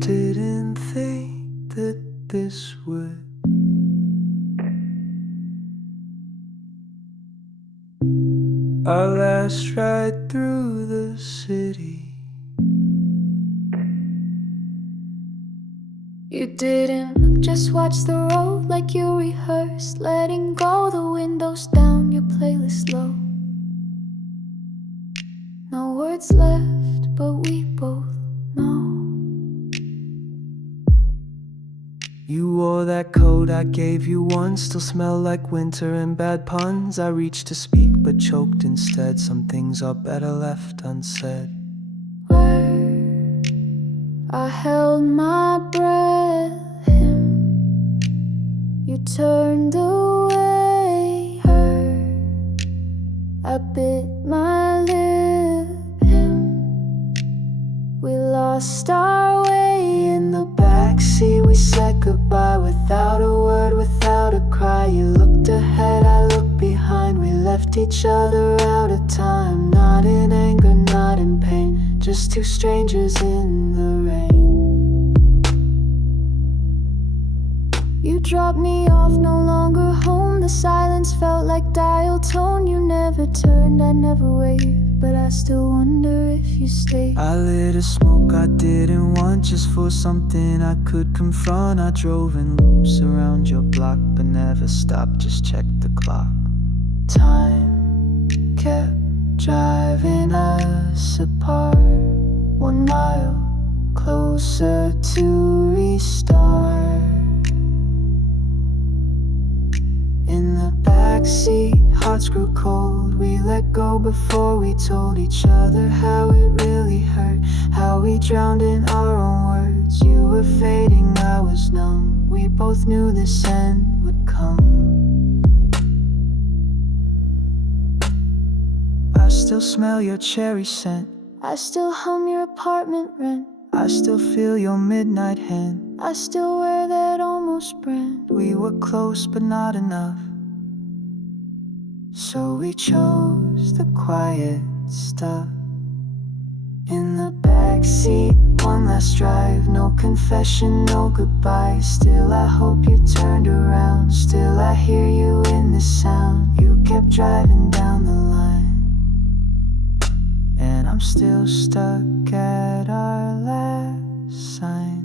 Didn't think that this would our last ride through the city. You didn't look, just watch the road like you rehearsed. Letting go, the windows down, your playlist low. No words left, but we both know. You wore that coat I gave you once, still smell like winter and bad puns. I reached to speak but choked instead. Some things are better left unsaid. Where I held my breath, him, you turned away. Her, I bit my lip, him, we lost our way in the backseat. We said goodbye without a word, without a cry. You looked ahead, I looked behind. We left each other out of time. Not in anger, not in pain, just two strangers in the rain. You dropped me off, no longer home. The silence felt like dial tone. You never turned, I never waved, but I still wonder if you stayed. I lit a smoke I didn't want, just for something I could confront. I drove in loops around your block, but never stopped, just checked the clock. Time kept driving us apart, 1 mile closer to restart. In the backseat, hearts grew cold. We let go before we told each other how it really hurt, how we drowned in our own words. You were fading, I was numb. We both knew this end would come. I still smell your cherry scent, I still hum your apartment rent. I still feel your midnight hand. I still wear that almost brand. We were close but not enough, so we chose the quiet stuff. In the backseat, one last drive. No confession, no goodbye. Still I hope you turned around. Still I hear you in the sound. You kept driving down the line, and I'm still stuck at our last sign.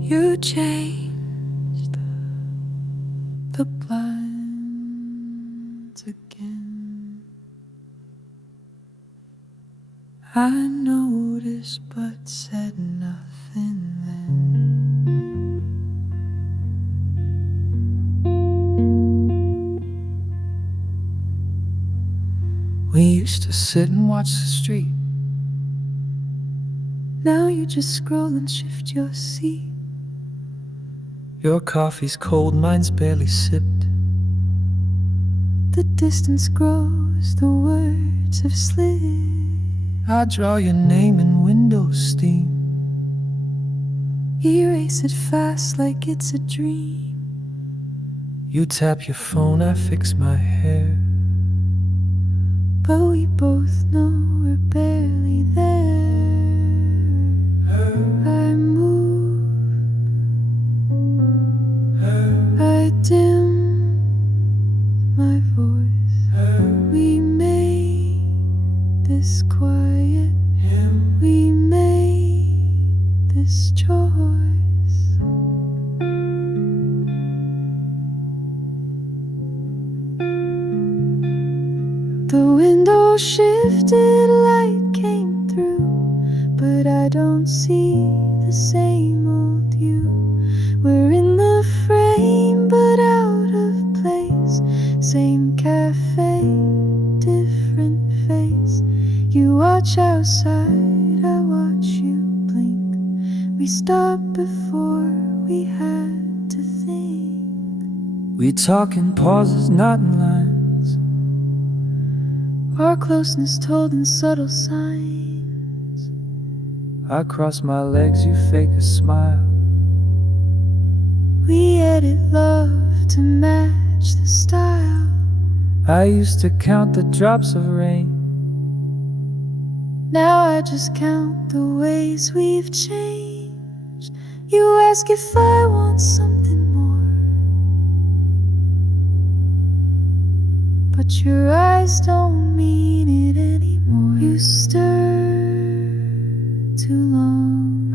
You changed the blinds again. I noticed but said nothing then. We used to sit and watch the street. Now you just scroll and shift your seat. Your coffee's cold, mine's barely sipped. The distance grows, the words have slid. I draw your name in window steam. Erase it fast like it's a dream. You tap your phone, I fix my hair. But we both know we're barely there. I move, I dim my voice. We made this quiet. We made this choice. The window shifted, light came through, but I don't see the same old you. We're in the frame, but out of place. Same cafe, different face. You watch outside, I watch you blink. We stopped before we had to think. We talk in pauses, not in lines. Our closeness told in subtle signs. I cross my legs, you fake a smile. We edit love to match the style. I used to count the drops of rain. Now I just count the ways we've changed. You ask if I want something more, but your eyes don't mean it anymore. You stir too long,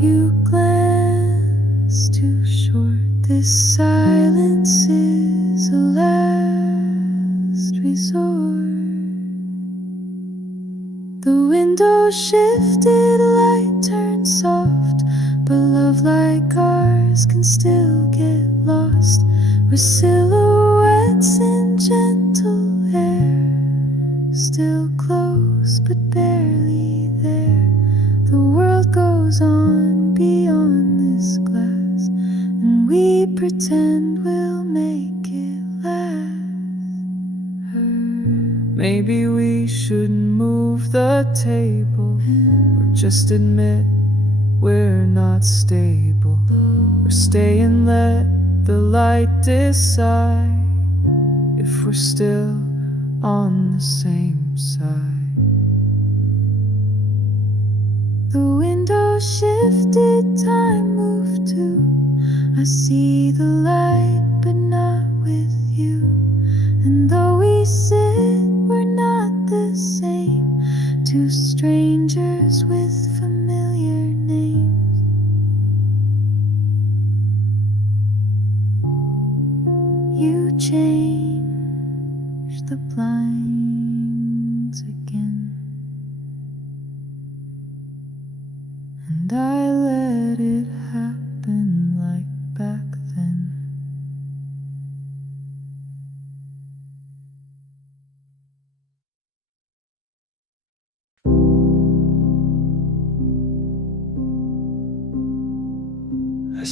you glance too short. This silence is a last resort. The window shifted, light turned soft, but love like ours can still get lost. We're silhouettes in gentle air, still close but barely there. The world goes on beyond this glass, and we pretend we'll make it last. Maybe we shouldn't move the table, or just admit we're not stable. Or stay and let the light decide if we're still on the same side. The window shifted, time moved too. I see the light, but not with you. And though we sit, we're not the same. Two strangers with familiar names. You change the blinds again, and I let it happen like back then.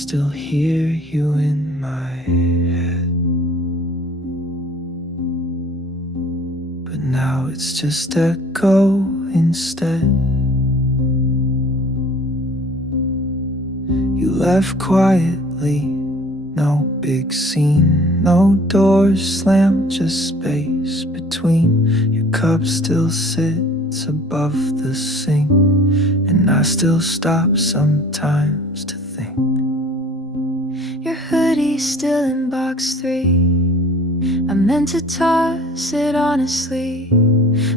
still hear you in my head. But now it's just echo instead. You left quietly, no big scene, no doors slammed, just space between. Your cup still sits above the sink, and I still stop sometimes to think. Your hoodie's still in box 3. I meant to toss it honestly,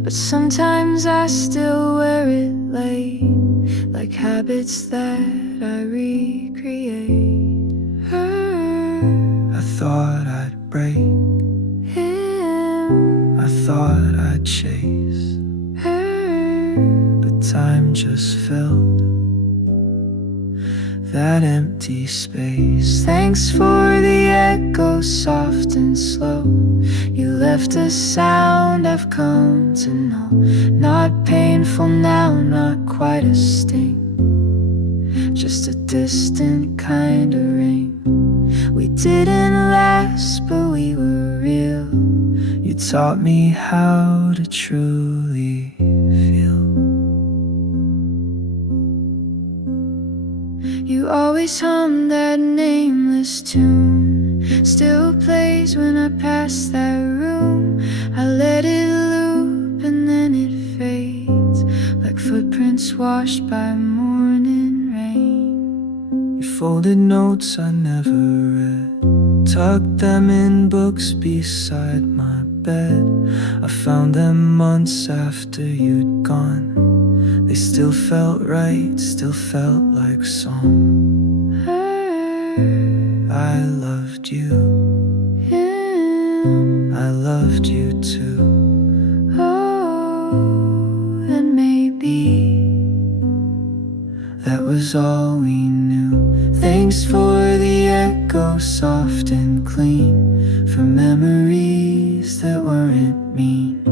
but sometimes I still wear it late, like habits that I recreate. I thought I'd break Him, I thought I'd chase, her, but time just filled that empty space. Thanks for the echo, soft and slow. You left a sound I've come to know. Not painful now, not quite a sting, just a distant kind of ring. We didn't last, but we were real. You taught me how to truly feel. You always hum that nameless tune, still plays when I pass that room. I let it loop and then it fades, like footprints washed by morning rain. You folded notes I never read, tucked them in books beside my bed. I found them months after you'd gone. They still felt right, still felt like song. I loved you, Him, I loved you too. oh, and maybe That was all we knew. thanks for the echo, soft and clean, for memories that weren't mean,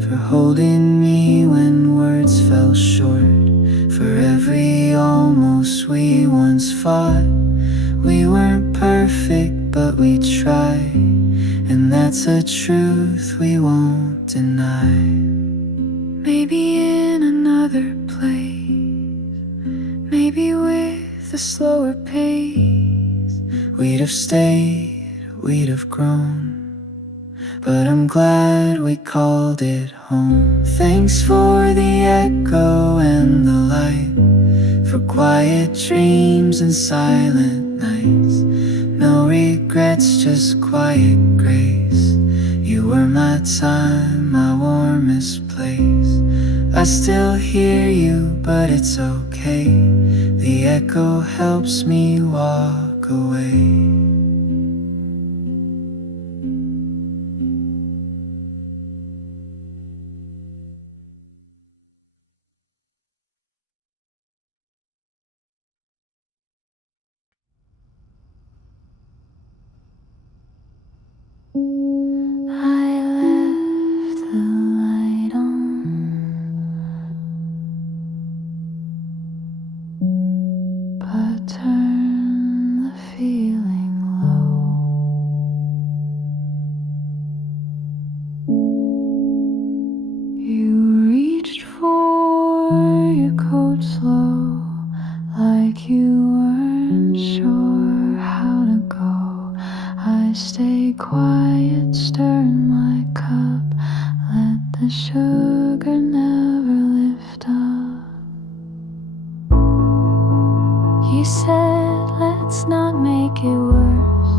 for holding me when words fell short, for every almost we once fought. We weren't perfect, but we tried, and that's a truth we won't deny. Maybe in another place, maybe with a slower pace, we'd have stayed, we'd have grown. But I'm glad we called it home. Thanks for the echo and the light, for quiet dreams and silent nights. No regrets, just quiet grace. You were my time, my warmest place. I still hear you, but it's okay. The echo helps me walk away. I left the light on, but turned the feeling low. You reached for your coat slow, like you weren't sure how to go. I stay quiet, stirring my cup, let the sugar never lift up. You said, let's not make it worse,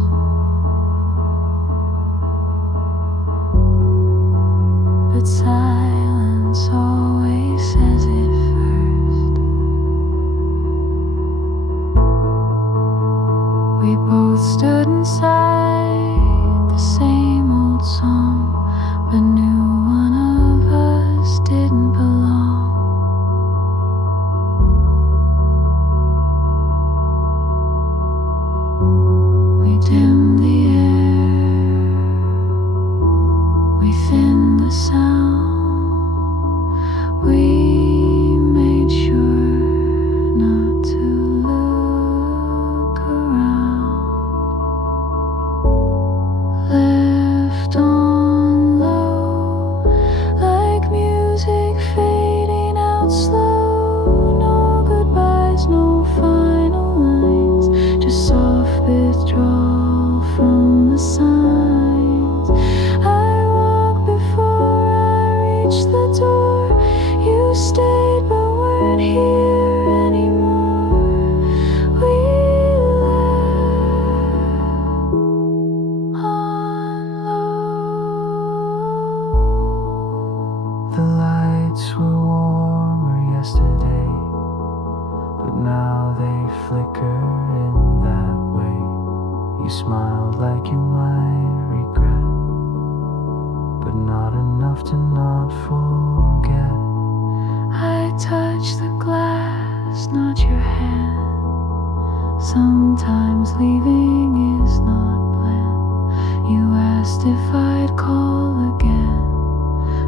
but silence always says it first. We both stood inside the same old song, but knew one of us didn't belong. We dimmed the air, we thinned the sound, we made sure not to look around. the signs. I walked before I reached the door. You stayed but weren't here anymore. We left on low. The lights were warmer yesterday, but now they flicker in that way. You smiled like you might regret, but not enough to not forget. I touch the glass, not your hand. Sometimes leaving is not planned. You asked if I'd call again.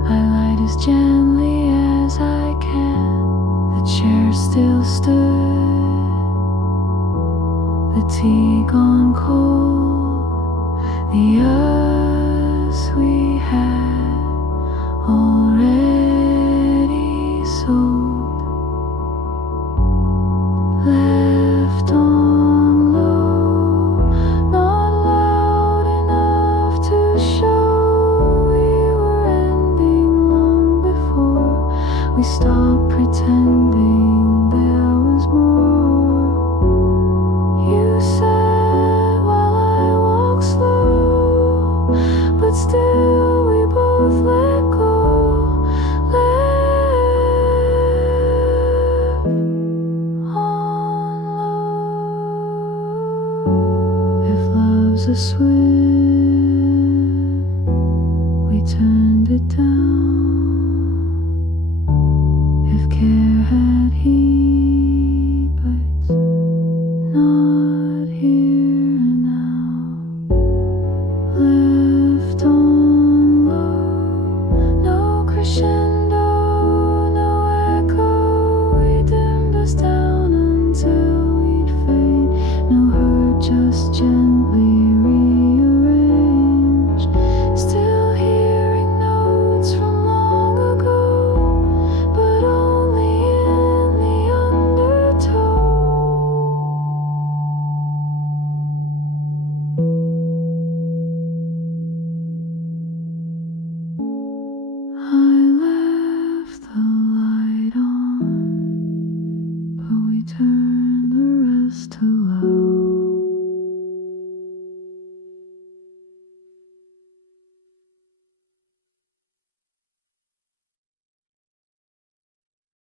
I light as gently as I can. The chair still stood, the tea gone cold. The us we had already sold. Left on low, not loud enough to show we were ending long before we stopped pretending there was more. You said while I walk slow, but still we both let go. Left on low. If love's a swim, we turned it down. If care had 𝐏𝐥𝐚𝐲𝐥𝐢𝐬𝐭, not here now. Left on low, no crescendo, no echo. We dimmed us down until we'd fade. No hurt, just gently rearranged. Still hearing notes from long ago, but only in the undertow. I left the light on, but we turned the rest to